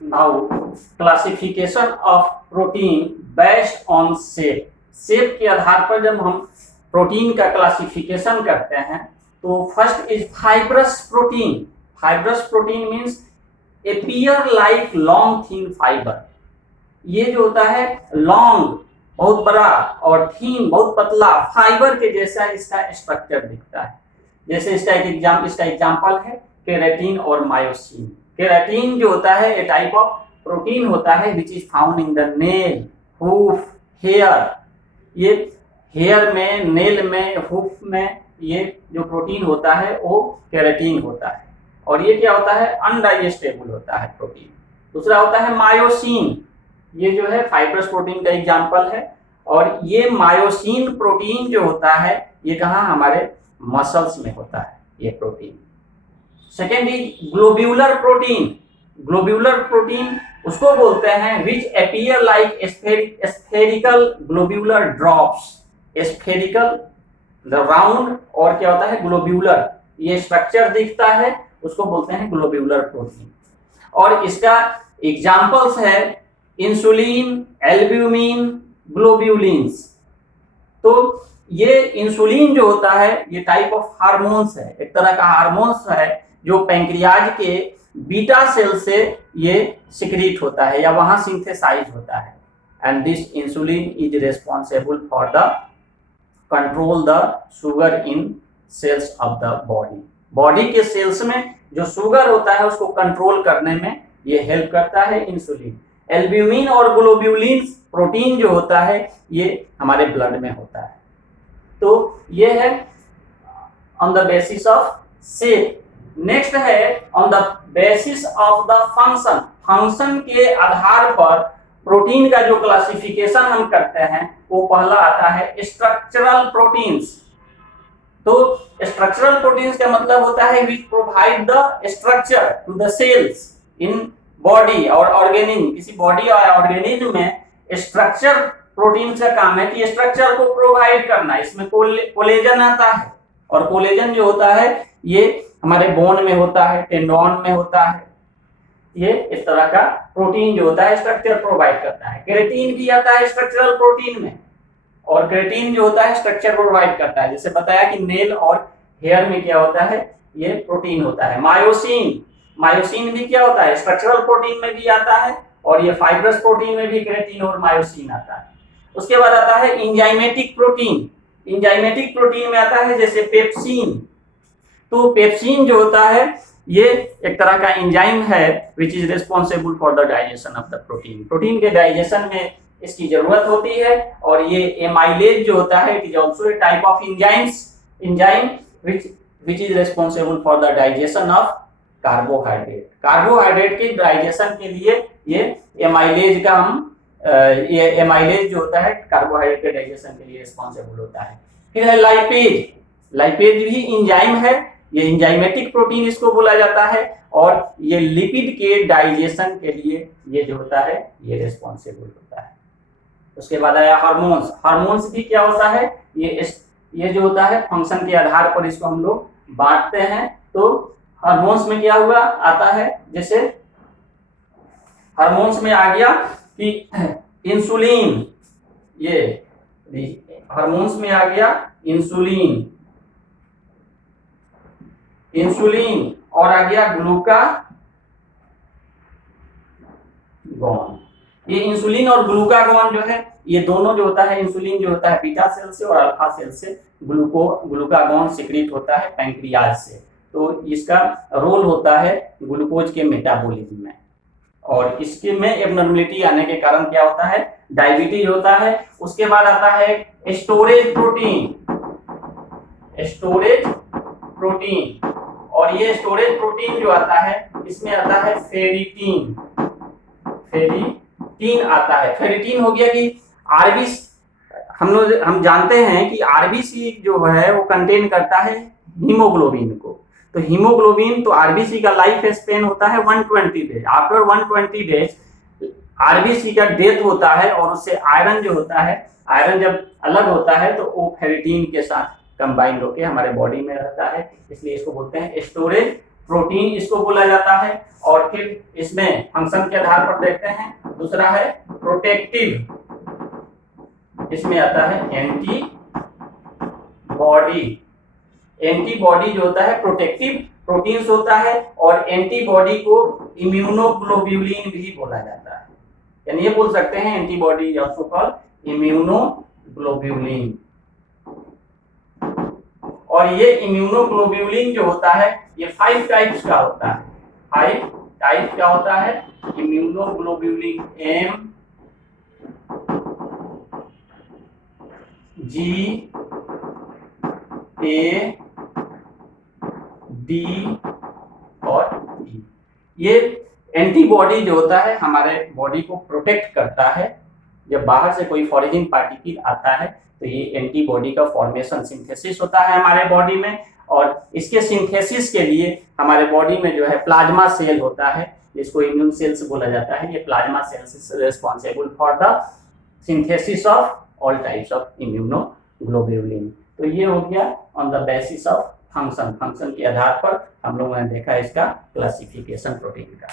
Now classification of protein based on shape. Shape के आधार पर जब हम प्रोटीन का क्लासिफिकेशन करते हैं तो first is fibrous protein. Fibrous protein means appear like long thin fibre. ये जो होता है लॉन्ग बहुत बड़ा और थीन बहुत पतला फाइबर के जैसा इसका स्ट्रक्चर दिखता है। जैसे इसका एग्जांपल है केराटिन और मायोसिन। केराटिन जो होता है ए टाइप ऑफ प्रोटीन होता है which is found in the nail, hoof, hair. ये हेयर में, नेल में, हूफ में ये जो प्रोटीन होता है वो केराटिन होता है। और ये क्या होता है, अनडाइजेस्टेबल होता है प्रोटीन। दूसरा होता है मायोसिन। ये जो है फाइब्रस प्रोटीन का एग्जांपल है। और ये मायोसिन प्रोटीन जो होता है ये कहाँ, हमारे मसल्स में होता है ये protein. Second is globular protein. Globular protein उसको बोलते हैं which appear like spherical globular drops. Spherical round और क्या होता है ग्लोब्यूलर, ये स्ट्रक्चर दिखता है, उसको बोलते हैं ग्लोब्यूलर प्रोटीन। और इसका एग्जांपल्स है इंसुलिन, एल्ब्यूमिन, ग्लोब्यूलिन्स। तो ये इंसुलिन जो होता है ये टाइप ऑफ हार्मोन्स है, एक तरह का हार्मोन्स है जो पैंक्रियाज के बीटा सेल से ये सिक्रीट होता है या वहां सिंथेसाइज होता है। And this insulin is responsible for the control the sugar in cells of the body. Body के सेल्स में जो शुगर होता है उसको कंट्रोल करने में ये हेल्प करता है इंसुलिन। एल्ब्यूमिन और ग्लोब्यूलिन प्रोटीन जो होता है ये हमारे ब्लड में होता है। तो ये है on the basis of shape. Next है on the basis of the function. Function के आधार पर प्रोटीन का जो क्लासिफिकेशन हम करते हैं वो पहला आता है स्ट्रक्चरल प्रोटीन्स। तो स्ट्रक्चरल प्रोटीन्स का मतलब होता है which provide the structure to the cells in body और ऑर्गेनिज्म। किसी बॉडी और ऑर्गेनिज्म में स्ट्रक्चर प्रोटीन का काम है कि स्ट्रक्चर को प्रोवाइड करना। इसमें कोलेजन आता है और कोलेजन जो होता है ये हमारे बोन में होता है, टेंडोन में होता है। ये इस तरह का प्रोटीन जो होता है स्ट्रक्चर प्रोवाइड करता है। केराटिन भी आता है स्ट्रक्चरल प्रोटीन में और केराटिन जो होता है स्ट्रक्चर प्रोवाइड करता है। जैसे बताया कि नेल और हेयर में क्या होता है ये प्रोटीन होता है। मायोसिन, मायोसिन भी क्या होता है स्ट्रक्चरल प्रोटीन में भी आता है और ये फाइब्रस प्रोटीन में भी केराटिन और मायोसिन आता है। उसके बाद आता है इंजाइमेटिक प्रोटीन। इंजाइमेटिक प्रोटीन में आता है जैसे पेप्सिन। तो पेप्सिन जो होता है ये एक तरह का एंजाइम है which is responsible for the digestion of the protein. Protein के डाइजेशन में इसकी जरूरत होती है। और ये एमाइलेज जो होता है it is also a type of enzyme which is responsible for the digestion of carbohydrate. Carbohydrate के डाइजेशन के लिए ये एमाइलेज का ये एमाइलेज जो होता है कार्बोहाइड्रेट के डाइजेशन के लिए रिस्पॉन्सिबल होता है। फिर है लाइपेज। लाइपेज भी एंजाइम है, ये एंजाइमेटिक प्रोटीन इसको बोला जाता है और ये लिपिड के डाइजेशन के लिए ये जो होता है ये रिस्पॉन्सिबल होता है। उसके बाद आया हार्मोन्स। हार्मोन्स भी क्या होता है ये जो होता है फंक्शन के आधार पर इसको हम लोग बांटते हैं। तो हार्मोन्स में क्या हुआ आता है, जैसे हार्मोन्स में आ गया कि इंसुलिन, ये हार्मोन्स में आ गया इंसुलिन और आ गया ग्लूकागॉन। ये इंसुलिन और ग्लूकागॉन जो है ये दोनों जो होता है, इंसुलिन जो होता है बीटा सेल से और अल्फा सेल से, ग्लूकागॉन सिक्रीट होता है पैंक्रियाज से। तो इसका रोल होता है ग्लूकोज के मेटाबॉलिज्म में और इसके में एबनॉर्मलिटी आने के कारण क्या होता है डायबिटीज होता है। उसके बाद आता है स्टोरेज प्रोटीन और ये स्टोरेज प्रोटीन जो आता है इसमें आता है फेरिटीन आता है। फेरिटीन हो गया कि आरबीसी, हम जानते हैं कि आरबीसी जो है वो कंटेन करता है हीमोग्लोबिन को। तो हीमोग्लोबिन, तो आरबीसी का लाइफ स्पेन होता है 120 डेज। आफ्टर 120 डेज आरबीसी का डेथ होता है और उससे आयरन जो होता है, आयरन जब अलग होता है तो वो फेरिटीन के साथ कंबाइंड होकर हमारे बॉडी में रहता है, इसलिए इसको बोलते हैं स्टोरेज प्रोटीन इसको बोला जाता है। और फिर इसमें फंक्शन के आधार पर देखते हैं, दूसरा है प्रोटेक्टिव, इसमें आता है एंटीबॉडी। एंटीबॉडी जो होता है प्रोटेक्टिव प्रोटीन्स होता है, और एंटीबॉडी को इम्यूनोग्लोब्यूलिन भी बोला जाता है, यानी ये बोल सकते हैं एंटीबॉडी ऑल्सो कॉल्ड इम्यूनोग्लोब्यूलिन। और ये इम्यूनोग्लोब्यूलिन जो होता है ये 5 टाइप्स का होता है। 5 टाइप क्या होता है immunoglobulin? M, G, A, D और E। ये एंटीबॉडी जो होता है हमारे बॉडी को प्रोटेक्ट करता है। जब बाहर से कोई फॉरेन पार्टिकल आता है तो ये एंटीबॉडी का फॉर्मेशन सिंथेसिस होता है हमारे बॉडी में, और इसके सिंथेसिस के लिए हमारे बॉडी में जो है प्लाज्मा सेल होता है, जिसको इम्यून सेल्स बोला जाता है। ये plasma cells is responsible for the synthesis of all types of immunoglobulin. तो ये हो गया on the basis of function के आधार पर हम लोगों ने देखा इसका क्लासिफिकेशन प्रोटीन का।